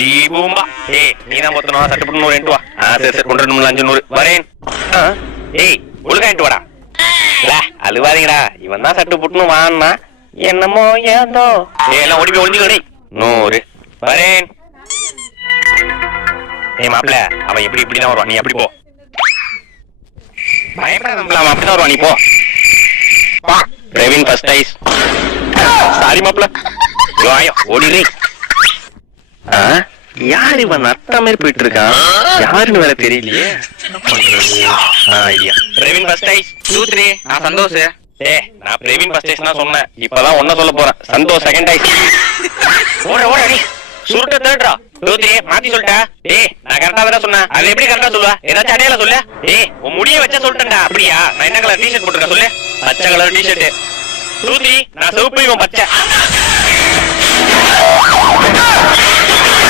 ஜீபூம்பா ஏய் நீதான் மொத்தம் சட்டு புட்டு 100 என்ட்டு வா. சரி சரி 100 500 வரேன். ஏய் ஒழுங்கா என்ட்டு வாடா. அழுவாதீங்கடா, இவன் தான் சட்டு புட்டுன்னு வான்னா என்னமோ ஏதோ. எல்லாம் ஓடி போய் ஒளிஞ்சுக்கோ. 100 வரேன். ஏய் மாப்பிள்ள, அவன் எப்படி இப்படிதான் வருவான், நீ அப்படி போ. பயப்படாத, அவன் அப்படிதான் வருவான், நீ போ. Praveen first ice. சாரி மாப்பிள்ள, ஓடிடு. யார் இவன் நட்ட மாதிரி போயிட்டு இருக்கான், யாருன்னு வேற தெரியலையே. Praveen first ice 2 3. நான் சந்தோஷ். நான் பிரவீன் ஃபர்ஸ்ட் ஐஸ் தான் சொன்னேன், இப்பதான் ஒன்ன சொல்ல போறேன். Santhosh second ice. ஓட ஓட நீ சுருட்ட தேடுறா. 2 3 மாத்தி சொல்லிட்டா. நான் கரெக்டா தானே சொன்னேன், அது எப்படி கரெக்டா சொல்லுவா? ஏதாச்சும் அடையாள சொல்லு. உன் முடிய வச்சா சொல்லிட்டேன்டா. அப்படியா? நான் என்ன கலர் டிஷர்ட் போட்டுருக்கேன் சொல்லு? பச்சை கலர் டிஷர்ட். 2 3 நான் சிவப்பு, இவன் பச்சை.